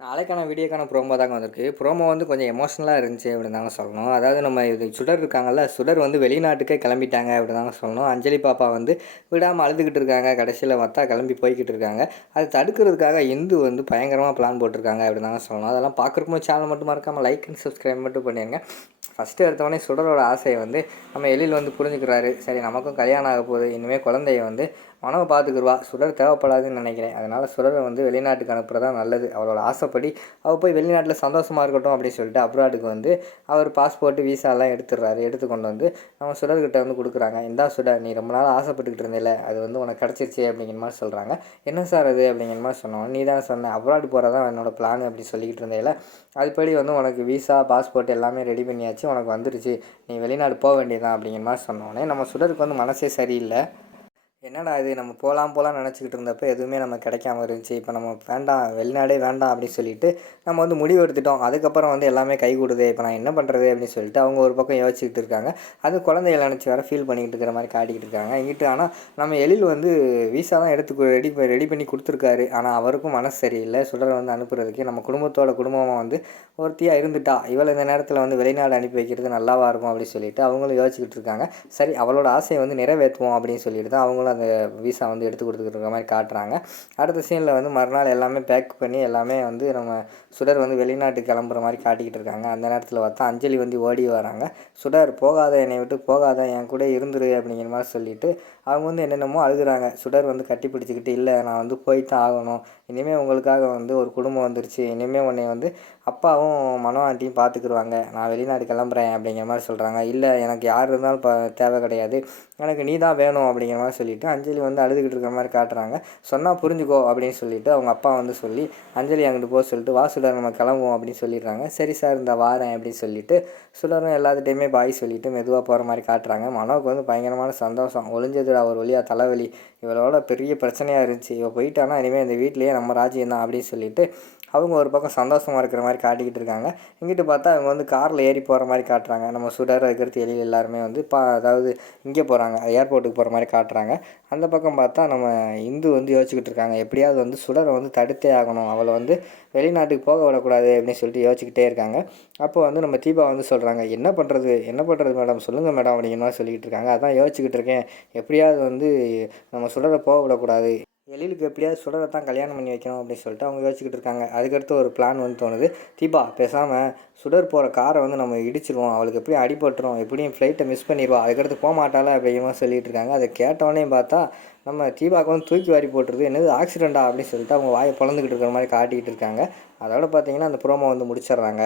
நாளைக்கான வீடியோக்கான ப்ரோமோ தாங்க வந்திருக்கு. ப்ரோமோ வந்து கொஞ்சம் எமோஷனலா இருந்துச்சு அப்படின்னு தாங்க சொல்லணும். அதாவது நம்ம இது சுடர் இருக்காங்கல்ல, சுடர் வந்து வெளிநாட்டுக்கே கிளம்பிட்டாங்க அப்படின்னு தாங்க சொல்லணும். அஞ்சலி பாப்பா வந்து விடாமல் அழுதுகிட்டு இருக்காங்க. கடைசியில் பார்த்தா கிளம்பி போய்கிட்டு இருக்காங்க. அது தடுக்கிறதுக்காக இந்து வந்து பயங்கரமாக பிளான் போட்டிருக்காங்க அப்படின்னு தாங்க சொல்லணும். அதெல்லாம் பார்க்குறப்போ சேனல் மட்டும் மறக்காமல் லைக் அண்ட் சப்ஸ்கிரைப் மட்டும் பண்ணிடுங்க. ஃபஸ்ட்டு எடுத்தவொடனே சுடரோட ஆசையை வந்து நம்ம எழில் வந்து புரிஞ்சுக்கிறாரு. சரி நமக்கும் கல்யாணம் ஆக போகுது, இனிமேல் குழந்தைய வந்து மனவை பார்த்துக்குருவா, சுடர் தேவைப்படாதுன்னு நினைக்கிறேன். அதனால் சுடரை வந்து வெளிநாட்டுக்கு அனுப்புறது தான் நல்லது. அவளோட ஆசைப்படி அவள் போய் வெளிநாட்டில் சந்தோஷமாக இருக்கட்டும் அப்படின்னு சொல்லிட்டு அப்ராடுக்கு வந்து அவர் பாஸ்போர்ட்டு விசாலாம் எடுத்துடுறாரு. எடுத்து கொண்டு வந்து நம்ம சுடர்கிட்ட வந்து கொடுக்குறாங்க. இந்தா சுடர், நீ ரொம்ப நாள் ஆசைப்பட்டுக்கிட்டு இருந்தில்ல, அது வந்து உனக்கு கிடச்சிருச்சு அப்படிங்கிற மாதிரி சொல்கிறாங்க. என்ன சார் அது அப்படிங்கிற மாதிரி சொன்னோம். நீ தான் சொன்னேன் அப்ராடு போகிறதான் என்னோடய பிளான் அப்படி சொல்லிக்கிட்டு இருந்தேல, அதுபடி வந்து உனக்கு விசா பாஸ்போர்ட் எல்லாமே ரெடி பண்ணியாச்சு, உனக்கு வந்துருச்சு, நீ வெளிநாடு போக வேண்டியதான் அப்படிங்கிற மாதிரி சொன்னோடனே நம்ம சுடருக்கு வந்து மனசே சரியில்லை. என்னடா இது, நம்ம போகலான்னு நினச்சிக்கிட்டு இருந்தப்போ எதுவுமே நம்ம கிடைக்காம இருந்துச்சு, இப்போ நம்ம வேண்டாம் வெளிநாடே வேண்டாம் அப்படின்னு சொல்லிட்டு நம்ம வந்து முடிவு எடுத்துட்டோம். அதுக்கப்புறம் வந்து எல்லாமே கைகூடுதே, இப்போ நான் என்ன பண்ணுறது அப்படின்னு சொல்லிட்டு அவங்க ஒரு பக்கம் யோசிச்சுக்கிட்டு இருக்காங்க. அது குழந்தைகளை நினச்சி வேறு ஃபீல் பண்ணிக்கிட்டு இருக்கிற மாதிரி காட்டிக்கிட்டு இருக்காங்க. இங்கிட்டு ஆனால் நம்ம எழில் வந்து விசா தான் எடுத்து ரெடி பண்ணி கொடுத்துருக்காரு. ஆனால் அவருக்கும் மனசு சரியில்லை சுடரை வந்து அனுப்புறதுக்கு. நம்ம குடும்பமாக வந்து ஒருத்தியாக இருந்துட்டா, இவளை இந்த நேரத்தில் வந்து வெளிநாடு அனுப்பி வைக்கிறது நல்லாவா இருக்கும் அப்படின்னு சொல்லிட்டு அவங்களும் யோசிச்சுக்கிட்டு இருக்காங்க. சரி அவளோட ஆசையை வந்து நிறைவேற்றுவோம் அப்படின்னு சொல்லிட்டு தான் அவங்களும் அந்த விசா வந்து எடுத்து கொடுத்துக்கிட்டு இருக்கிற மாதிரி காட்டுறாங்க. அடுத்த சீனில் வந்து மறுநாள் எல்லாமே பேக் பண்ணி எல்லாமே வந்து நம்ம சுடர் வந்து வெளிநாட்டுக்கு கிளம்புற மாதிரி காட்டிக்கிட்டு இருக்காங்க. அந்த நேரத்தில் பார்த்தா அஞ்சலி வந்து ஓடி வராங்க. சுடர் போகாத, என்னை விட்டு போகாத, என் கூட இருந்துரு அப்படிங்கிற மாதிரி சொல்லிட்டு அவங்க வந்து என்னென்னமோ அழுகுறாங்க. சுடர் வந்து கட்டி பிடிச்சிக்கிட்டு, இல்லை நான் வந்து போய்தான் ஆகணும், இனிமேல் உங்களுக்காக வந்து ஒரு குடும்பம் வந்துருச்சு, இனிமேல் உன்னை வந்து அப்பாவும் மனோ ஆண்டியும் பார்த்துக்குருவாங்க, நான் வெளிநாடு கிளம்புறேன் அப்படிங்கிற மாதிரி சொல்கிறாங்க. இல்லை எனக்கு யார் இருந்தாலும் தேவை கிடையாது, எனக்கு நீ தான் வேணும் அப்படிங்கிற மாதிரி சொல்லிவிட்டு அஞ்சலி வந்து அழுதுகிட்டு இருக்கிற மாதிரி காட்டுறாங்க. சொன்னால் புரிஞ்சுக்கோ அப்படின்னு சொல்லிட்டு அவங்க அப்பா வந்து சொல்லி அஞ்சலி அங்கிட்டு போக சொல்லிட்டு வா சுடர் நம்ம கிளம்புவோம் அப்படின்னு சொல்லிடுறாங்க. சரி சார் இந்த வாரேன் அப்படின்னு சொல்லிட்டு சுடரும் எல்லாத்துட்டையுமே பாய் சொல்லிவிட்டு மெதுவாக போகிற மாதிரி காட்டுறாங்க. மனோவுக்கு வந்து பயங்கரமான சந்தோஷம். ஒளிஞ்சதுடா ஒரு வழியாக தலைவலி, இவளோட பெரிய பிரச்சனையாக இருந்துச்சு, இவள் போயிட்டானா இனிமேல் இந்த வீட்லேயே நம்ம ராஜ்யம் தான் அப்படின்னு சொல்லிட்டு அவங்க ஒரு பக்கம் சந்தோஷமாக இருக்கிற மாதிரி காட்டிக்கிட்டு இருக்காங்க. இங்கிட்டு பார்த்தா அவங்க வந்து காரில் ஏறி போகிற மாதிரி காட்டுறாங்க. நம்ம சுடர் அதுக்கடுத்து எழில் எல்லாருமே வந்து அதாவது இங்கே போகிறாங்க, ஏர்போர்ட்டுக்கு போகிற மாதிரி காட்டுறாங்க. அந்த பக்கம் பார்த்தா நம்ம இந்து வந்து யோசிச்சுக்கிட்டு இருக்காங்க, எப்படியாவது வந்து சுடரை வந்து தடுத்தே ஆகணும், அவளை வந்து வெளிநாட்டுக்கு போக விடக்கூடாது அப்படின்னு சொல்லிட்டு யோசிச்சுக்கிட்டே இருக்காங்க. அப்போ வந்து நம்ம தீபா வந்து சொல்கிறாங்க, என்ன பண்ணுறது மேடம், சொல்லுங்கள் மேடம் அப்படிங்கிற மாதிரி சொல்லிக்கிட்டு இருக்காங்க. அதான் யோசிச்சுக்கிட்டு இருக்கேன், எப்படியாவது வந்து நம்ம சுடரை போக விடக்கூடாது, எழிலுக்கு எப்படியாவது சுடரை தான் கல்யாணம் பண்ணி வைக்கணும் அப்படின்னு சொல்லிட்டு அவங்க யோசிச்சுக்கிட்டு இருக்காங்க. அதுக்கடுத்து ஒரு பிளான் வந்து தோணுது. தீபா பேசாமல் சுடர் போகிற காரை வந்து நம்ம இடிச்சிருவோம், அவளுக்கு எப்படியும் அடிபட்டுரும், எப்படியும் ஃப்ளைட்டை மிஸ் பண்ணிடுவா, அதுக்கடுத்து போக மாட்டாளா அப்படிங்கிற மாதிரி சொல்லிகிட்டு இருக்காங்க. அதை கேட்டோடனே பார்த்தா நம்ம தீபாவுக்கு வந்து தூக்கி வாரி போட்டுருது. என்னது ஆக்சிடெண்ட்டா அப்படின்னு சொல்லிட்டு அவங்க வாயை பொழந்துக்கிட்டு இருக்கிற மாதிரி காட்டிக்கிட்டு இருக்காங்க. அதோட பார்த்தீங்கன்னா அந்த ப்ரோமோ வந்து முடிச்சிடுறாங்க.